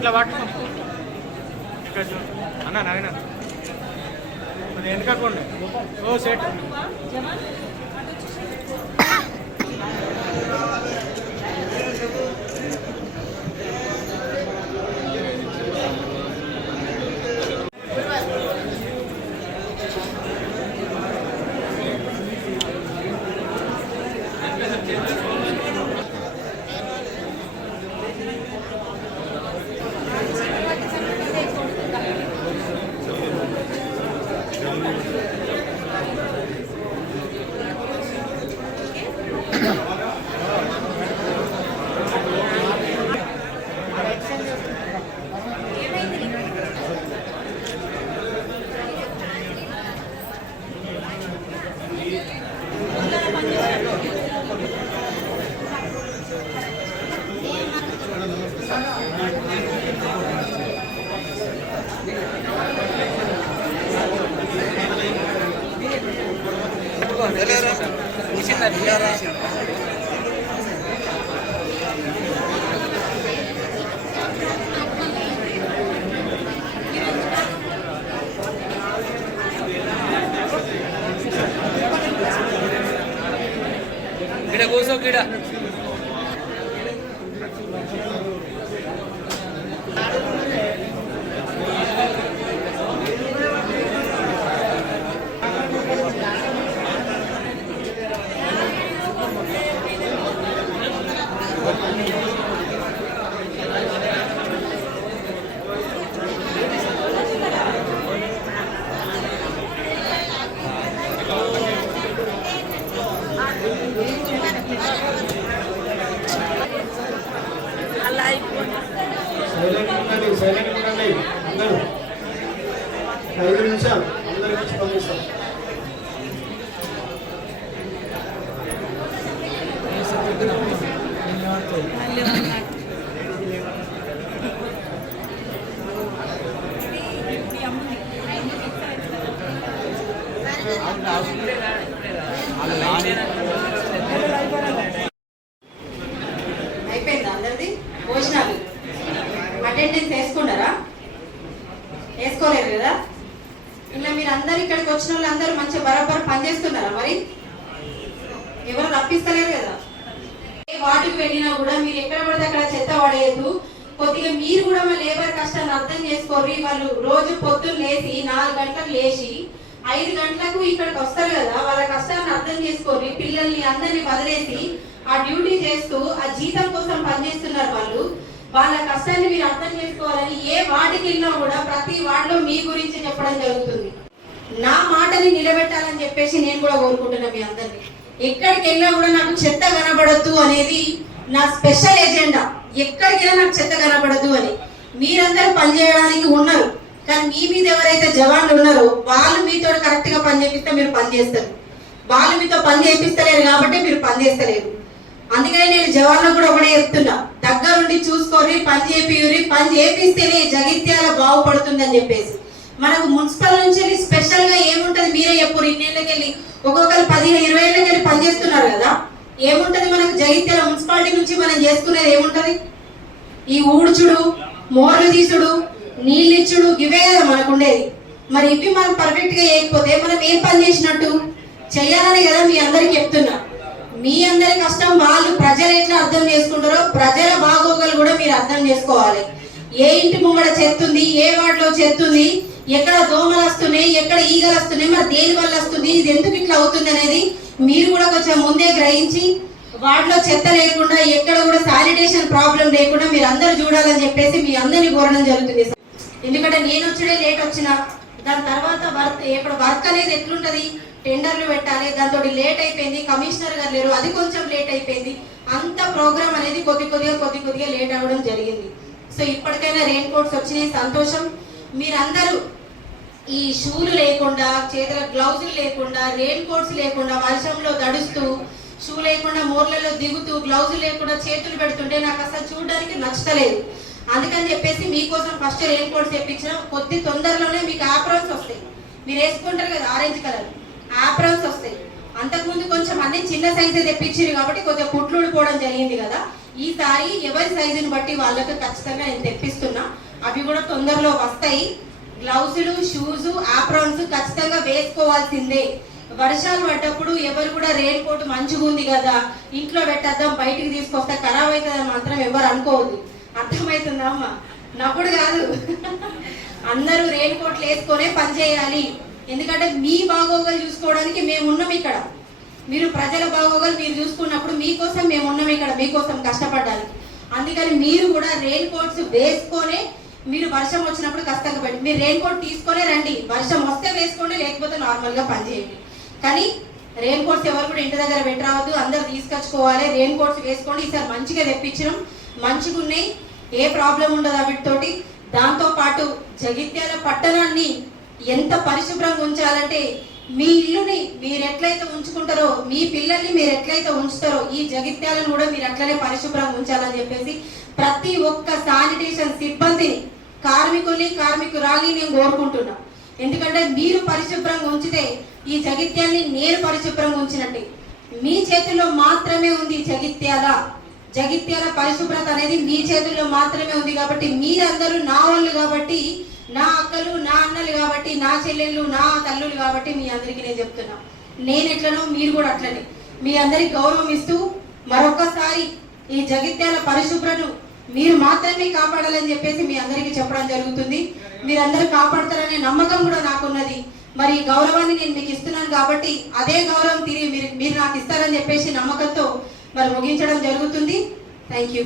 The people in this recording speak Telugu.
ఇట్లా పట్టుకో ఇక్కడ చూడు అన్న నాయన అది వెనకకోండి ఓ సెట్ गिड़ा गोसो गिड़ा సైలెంట్ ఉండండి అందరూ 5 నిమిషాలు అందరూ వచ్చి పంపిస్తాం. అయిపోయిందా అందరిది భోజనాలు? అటెండెన్స్ వేసుకున్నారా? వేసుకోలేరు కదా? ఇలా మీరు అందరు ఇక్కడికి వచ్చిన వాళ్ళు అందరూ మంచిగా బరాబర్ పనిచేస్తున్నారా? మరి ఎవరు రప్పిస్తలేరు కదా? ఏ వాటికి వెళ్ళినా కూడా మీరు ఎక్కడ పడితే అక్కడ చెత్త పడేయద్దు. కొద్దిగా మీరు కూడా మా లేబర్ కష్టాన్ని అర్థం చేసుకోర్రి. వాళ్ళు రోజు పొద్దున్న లేచి 4 గంటలకు లేచి 5 గంటలకు ఇక్కడికి వస్తారు కదా, వాళ్ళ కష్టాన్ని అర్థం చేసుకోర్రి. పిల్లల్ని అందరినీ వదిలేసి ఆ డ్యూటీ చేస్తూ ఆ జీతం కోసం పనిచేస్తున్నారు వాళ్ళు. వాళ్ళ కష్టాన్ని మీరు అర్థం చేసుకోవాలని ఏ వార్డుకి వెళ్ళినా కూడా ప్రతి వార్డులో మీ గురించి చెప్పడం జరుగుతుంది. నా మాటని నిలబెట్టాలని చెప్పేసి నేను కూడా కోరుకుంటున్నా మీ అందరినీ. ఎక్కడికి వెళ్ళినా కూడా నాకు చెత్త కనబడద్దు అనేది నా స్పెషల్ ఎజెండా. ఎక్కడికి వెళ్ళినా నాకు చెత్త కనబడద్దు అని. మీరందరూ పనిచేయడానికి ఉన్నారు, కానీ మీ మీద ఎవరైతే జవాన్లు ఉన్నారో వాళ్ళు మీతో కరెక్ట్ గా పని చేపిస్తే మీరు పని చేస్తారు. వాళ్ళు మీతో పని చేపిస్తలేరు కాబట్టి మీరు పని చేస్తలేరు. అందుకని నేను జవాన్లకు కూడా ఒకటే చెప్తున్నా, దగ్గరుండి చూసుకొని పని చేపియురి. పని చేపిస్తేనే జగిత్యాల బాగుపడుతుంది అని చెప్పేసి. మనకు మున్సిపల్ నుంచి స్పెషల్ గా ఏముంటది మీరే చెప్పు. 2 ఏళ్ళకెళ్ళి ఒక్కొక్కరు 15-20 ఏళ్ళకెళ్ళి పని చేస్తున్నారు కదా, ఏముంటది మనకు జగిత్యాల మున్సిపాలిటీ నుంచి మనం చేసుకునేది ఏముంటది? ఈ ఊడ్చుడు, మోర్లు తీసుడు, నీళ్ళు ఇచ్చుడు, ఇవే కదా మనకు ఉండేది. మరి ఇవి మనం పర్ఫెక్ట్ గా చేయకపోతే మనం ఏం పని చేసినట్టు? చెయ్యాలని కదా మీ అందరికి చెప్తున్నా. మీ అందరి కష్టం వాళ్ళు ప్రజలు ఎట్లా అర్థం చేసుకుంటారో ప్రజల బాగోగులు కూడా మీరు అర్థం చేసుకోవాలి. ఏ ఇంటి ముంగడ చెత్తుంది, ఏ వార్డులో చెత్తుంది, ఎక్కడ దోమలు వస్తున్నాయి, ఎక్కడ ఈగలు వస్తున్నాయి, మరి దేని వల్ల వస్తుంది, ఇది ఎందుకు ఇట్లా అవుతుంది అనేది మీరు కూడా కొంచెం ముందే గ్రహించి వార్డులో చెత్త లేకుండా ఎక్కడ కూడా శానిటేషన్ ప్రాబ్లం లేకుండా మీరు అందరూ చూడాలని చెప్పేసి మీ అందరినీ కోరడం జరుగుతుంది. ఎందుకంటే నేను వచ్చే లేట్ వచ్చినా దాని తర్వాత వర్క్ అనేది ఎట్లుంటది, టెండర్లు పెట్టాలి, దాంతో లేట్ అయిపోయింది, కమిషనర్ గారు లేరు, అది కొంచెం లేట్ అయిపోయింది. అంత ప్రోగ్రామ్ అనేది కొద్ది కొద్దిగా లేట్ అవ్వడం జరిగింది. సో ఇప్పటికైనా రెయిన్ కోట్స్ వచ్చినాయి, సంతోషం. మీరందరూ ఈ షూలు లేకుండా, చేతుల గ్లౌజులు లేకుండా, రెయిన్ కోట్స్ లేకుండా, వర్షంలో తడుస్తూ, షూ లేకుండా మోర్లలో దిగుతూ, గ్లౌజులు లేకుండా చేతులు పెడుతుంటే నాకు అసలు చూడడానికి నచ్చలేదు. అందుకని చెప్పేసి మీకోసం ఫస్ట్ రెయిన్ కోట్స్ తెప్పించిన. కొద్ది తొందరలోనే మీకు ఆప్రాన్స్ వస్తాయి. మీరు వేసుకుంటారు కదా ఆరెంజ్ కలర్ ఆప్రాన్స్ వస్తాయి. అంతకుముందు కొంచెం అన్ని చిన్న సైజే తెప్పించారు కాబట్టి కొద్దిగా కుట్లు ఊడిపోవడం ఇవ్వడం జరిగింది కదా, ఈసారి ఎవరి సైజుని బట్టి వాళ్ళకి ఖచ్చితంగా నేను తెప్పిస్తున్నా. అవి కూడా తొందరలో వస్తాయి. గ్లౌజులు, షూస్, ఆప్రాన్స్ ఖచ్చితంగా వేసుకోవాల్సిందే. వర్షాలు పడ్డప్పుడు ఎవరు కూడా రెయిన్ కోట్ మంచిగా ఉంది కదా ఇంట్లో పెట్టేద్దాం బయటికి తీసుకొస్తే ఖరాబ్ అవుతుందని మాత్రం ఎవరు అనుకోవద్దు. అర్థమవుతుందా అమ్మ? నప్పుడు కాదు. అందరూ రెయిన్ కోట్లు వేసుకొనే పని చేయాలి. ఎందుకంటే మీ బాగోగులు చూసుకోవడానికి మేము ఉన్నాం ఇక్కడ. మీరు ప్రజల బాగోగులు మీరు చూసుకున్నప్పుడు మీకోసం మేము ఉన్నాం ఇక్కడ, మీకోసం కష్టపడ్డానికి. అందుకని మీరు కూడా రెయిన్ కోట్స్ వేసుకొనే, మీరు వర్షం వచ్చినప్పుడు కష్టంగా పెట్టి మీరు రెయిన్ కోట్ తీసుకొనే రండి. వర్షం వస్తే వేసుకోండి, లేకపోతే నార్మల్గా పని చేయండి. కానీ రెయిన్ కోట్స్ ఎవరు కూడా ఇంటి దగ్గర పెట్టరావద్దు, అందరు తీసుకొచ్చుకోవాలి. రెయిన్ కోట్స్ వేసుకోండి. ఈసారి మంచిగా తెప్పించడం, మంచిగా ఉన్నాయి, ఏ ప్రాబ్లం ఉండదు వీటితోటి. దాంతో పాటు జగిత్యాల పట్టణాన్ని ఎంత పరిశుభ్రంగా ఉంచాలంటే, మీ ఇల్లుని మీరు ఎట్లయితే ఉంచుకుంటారో, మీ పిల్లల్ని మీరు ఎట్లయితే ఉంచుతారో, ఈ జగిత్యాలను కూడా మీరు అట్లనే పరిశుభ్రంగా ఉంచాలని చెప్పేసి ప్రతి ఒక్క శానిటేషన్ సిబ్బందిని, కార్మికురాలిని నేను కోరుకుంటున్నా. ఎందుకంటే మీరు పరిశుభ్రంగా ఉంచితే ఈ జగిత్యాలని నేను పరిశుభ్రంగా ఉంచినట్టే. మీ చేతుల్లో మాత్రమే ఉంది జగిత్యాల పరిశుభ్రత అనేది మీ చేతుల్లో మాత్రమే ఉంది. కాబట్టి మీరందరూ నా వాళ్ళు కాబట్టి, నా అక్కలు, నా అన్నలు కాబట్టి, నా చెల్లెళ్ళు, నా తల్లులు కాబట్టి మీ అందరికీ నేను చెప్తున్నా, నేను ఎట్లనో మీరు కూడా అట్లనే మీ అందరికి గౌరవం ఇస్తూ మరొకసారి ఈ జగిత్యాల పరిశుభ్రతను మీరు మాత్రమే కాపాడాలని చెప్పేసి మీ అందరికీ చెప్పడం జరుగుతుంది. మీరందరూ కాపాడతారనే నమ్మకం కూడా నాకున్నది. మరి గౌరవాన్ని నేను మీకు ఇస్తున్నాను కాబట్టి అదే గౌరవం తిరిగి మీరు నాకు ఇస్తారని చెప్పేసి నమ్మకంతో మరి ముగించడం జరుగుతుంది. Thank you.